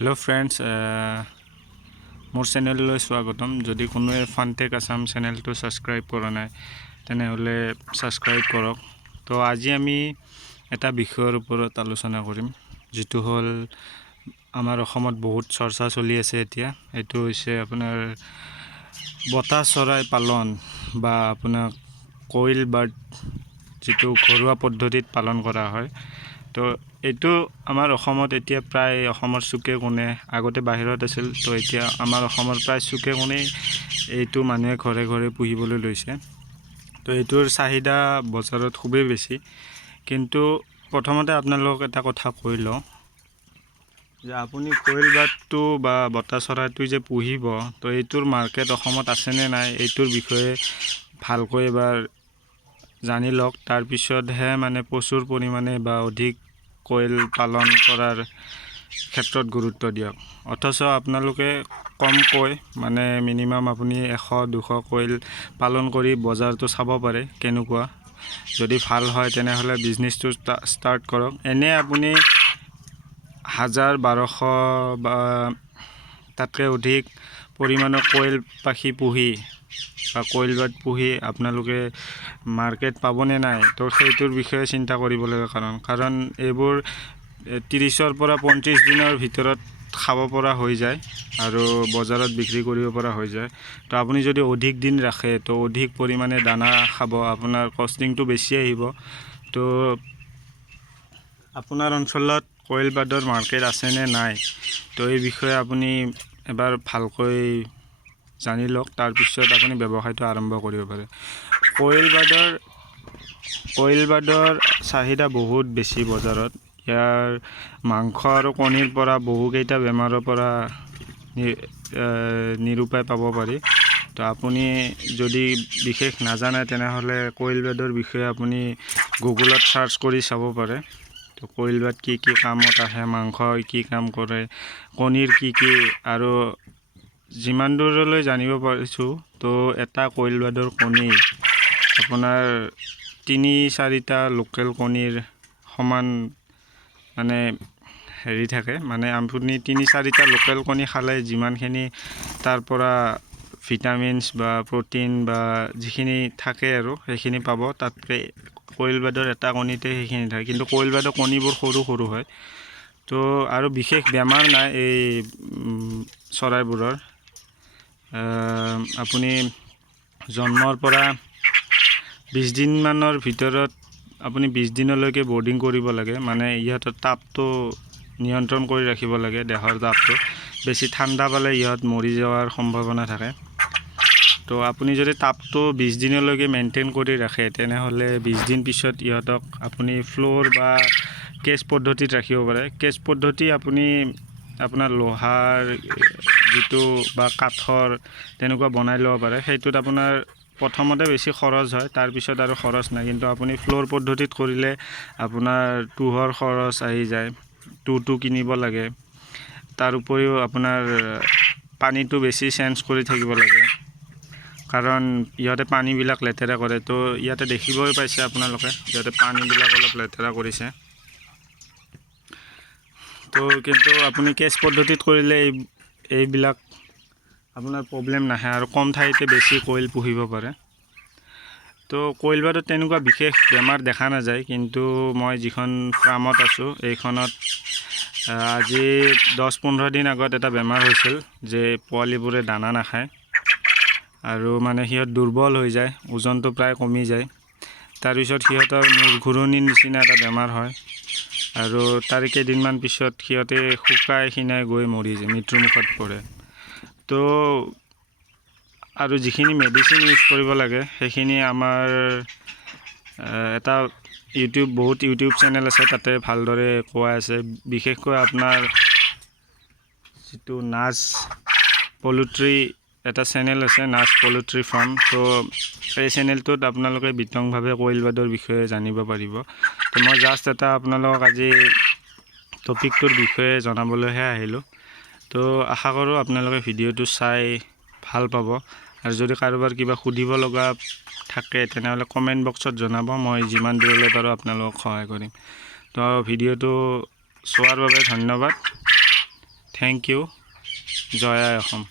Hello friends मोर channel स्वागतम। जदि कोनोए फानटेक Assam channel तो सबस्क्राइब करा ना तेनेहले सबस्क्राइब करक। तो आज आमी एटा विषयर ऊपर आलोचना करिम जेतु हल आमार अসমत बहुत चर्चा चलि आछे एतिया। एतु होइसे आपनार बता चराई पालन बा आपनार कोइल बार्ड जेतु घरुवा पद्धतित पालन करा হয়। तो एटू आमार अসমत एतिया प्राय असমৰ चुके कोणे आगते बाहिरत আছিল। तो एतिया आमार असমৰ प्राय चुके कोणे एटू मानुहे घरे घरे पुहिबोले लैसे। तो एटुर चाहिदा बजारत खुबे बेसी। किन्तु प्रथमते आपनालोक एटा कथा কৈ লও যে আপুনি কোইল বাৰ্ডটো বা বতা চৰাইটো যে পুহিব তো এটুৰ মাৰ্কেট অসমত আছে নে নাই এটুৰ বিষয়ে ভালকৈ এবাৰ জানি লওক। তাৰ পিছতহে মানে প্ৰচুৰ পৰিমাণে বা অধিক কোইল পালন কৰাৰ ক্ষেত্ৰত গুৰুত্ব দিয়ক। অথচ আপোনালোকে কমকৈ মানে মিনিমাম আপুনি 100-200 কোইল পালন কৰি বজাৰটো চাব পাৰে কেনেকুৱা। যদি ভাল হয় তেনেহলে বিজনেছটো ষ্টাৰ্ট কৰক। এনে আপুনি 1000-1200 বা তাতকৈ অধিক পৰিমাণৰ কোইল পাখি পুহি বা কোইল বাৰ্ড পুহি আপোনালোকে মাৰ্কেট পাবনে নাই তো সেইটোৰ বিষয়ে চিন্তা কৰিব লাগে। কাৰণ এইবোৰ 30ৰ পৰা 35 দিনৰ ভিতৰত খাব পৰা হৈ যায় আৰু বজাৰত বিক্ৰী কৰিব পৰা হৈ যায়। তো আপুনি যদি অধিক দিন ৰাখে তো অধিক পৰিমাণে দানা খাব, আপোনাৰ কষ্টিংটো বেছি আহিব। তো আপোনাৰ অঞ্চলত কোইল বাৰ্ডৰ মাৰ্কেট আছে নে নাই তো এই বিষয়ে আপুনি এবাৰ ভালকৈ জানি লওক। তাৰ পিছত আপুনি ব্যৱসায়টো আৰম্ভ কৰিব পাৰে। কোইল বাৰ্ডৰ চাহিদা বহুত বেছি বজাৰত। ইয়াৰ মাংস আৰু কণীৰ পৰা বহুকেইটা বেমাৰৰ পৰা নিৰূপায় পাব পাৰি। তো আপুনি যদি বিশেষ নাজানে তেনেহলে কোইল বাৰ্ডৰ বিষয়ে আপুনি গুগলত সাৰ্চ কৰি চাব পাৰে। তো কোইল বাৰ্ড কি কি কামত আহে, মাংস কি কাম কৰে, কণীৰ কি কি, আৰু যিমান দূৰলৈ জানিব পাৰিছোঁ তো এটা কোইল বাৰ্ডৰ কণী আপোনাৰ 3-4টা লোকেল কণীৰ সমান মানে হেৰি থাকে। মানে আপুনি 3-4টা লোকেল কণী খালে যিমানখিনি তাৰ পৰা ভিটামিনছ বা প্ৰটিন বা যিখিনি থাকে আৰু সেইখিনি পাব, তাতকৈ কোইল বাৰ্ডৰ এটা কণীতে সেইখিনি থাকে। কিন্তু কোইল বাৰ্ডৰ কণীবোৰ সৰু সৰু হয়। তো আৰু বিশেষ বেমাৰ নাই এই চৰাইবোৰৰ। আপুনি জন্মৰ পৰা 20 দিনমানৰ ভিতৰত আপুনি 20 দিনলৈকে বৰ্ডিং কৰিব লাগে। মানে ইহঁতৰ তাপটো নিয়ন্ত্ৰণ কৰি ৰাখিব লাগে, দেহৰ তাপটো। বেছি ঠাণ্ডা পালে ইহঁত মৰি যোৱাৰ সম্ভাৱনা থাকে। তো আপুনি যদি তাপটো 20 দিনলৈকে মেইনটেইন কৰি ৰাখে তেনেহলে 20 দিন পিছত ইহঁতক আপুনি ফ্লোৰ বা কেজ পদ্ধতিত ৰাখিব পাৰে। কেজ পদ্ধতি আপুনি আপোনাৰ লোহাৰ যিটো বা কাঠৰ তেনেকুৱা বনাই ল'ব পাৰে। সেইটোত আপোনাৰ প্ৰথমতে বেছি খৰচ হয়, তাৰ পিছত আৰু খৰচ নাই। কিন্তু আপুনি ফ্লোৰ পদ্ধতিত কৰিলে আপোনাৰ টুহৰ খৰচ আহি যায়, টুটো কিনিব লাগে। তাৰ উপৰিও আপোনাৰ পানীটো বেছি চেঞ্জ কৰি থাকিব লাগে, কাৰণ ইহঁতে পানীবিলাক লেতেৰা কৰে। তো ইয়াতে দেখিবই পাইছে আপোনালোকে ইয়াতে পানীবিলাক অলপ লেতেৰা কৰিছে। তো কিন্তু আপুনি কেজ পদ্ধতিত কৰিলে এইবিলাক আপোনাৰ প্ৰব্লেম নাহে আৰু কম ঠাইতে বেছি কোইল পুহিব পাৰে। তো কোইল বাৰ্ডত তেনেকুৱা বিশেষ বেমাৰ দেখা নাযায়। কিন্তু মই যিখন ফাৰ্মত আছোঁ এইখনত আজি 10-15 দিন আগত এটা বেমাৰ হৈছিল যে পোৱালিবোৰে দানা নাখায় আৰু মানে সিহঁত দুৰ্বল হৈ যায়, ওজনটো প্ৰায় কমি যায়। তাৰপিছত সিহঁতৰ মূৰ ঘূৰণিৰ নিচিনা এটা বেমাৰ হয় আৰু তাৰ কেইদিনমান পিছত সিহঁতে শুকাই খিনাই গৈ মৰি যায়, মৃত্যুমুখত পৰে। তো আৰু যিখিনি মেডিচিন ইউজ কৰিব লাগে সেইখিনি আমাৰ এটা বহুত ইউটিউব চেনেল আছে, তাতে ভালদৰে কোৱা আছে। বিশেষকৈ আপোনাৰ যিটো নাজ পলুট্ৰি এটা চেনেল আছে, নাজ পলুট্ৰি ফাৰ্ম। তো এই চেনেলটোত আপোনালোকে বিতংভাৱে কোইল বাৰ্ডৰ বিষয়ে জানিব পাৰিব। তো মই জাষ্ট এটা আপোনালোকক আজি টপিকটোৰ বিষয়ে জনাবলৈহে আহিলোঁ। তো আশা কৰোঁ আপোনালোকে ভিডিঅ'টো চাই ভাল পাব। আৰু যদি কাৰোবাৰ কিবা সুধিব লগা থাকে তেনেহ'লে কমেণ্ট বক্সত জনাব, মই যিমান দূৰলৈ পাৰোঁ আপোনালোকক সহায় কৰিম। তো ভিডিঅ'টো চোৱাৰ বাবে ধন্যবাদ। Thank you. জয় আই অসম।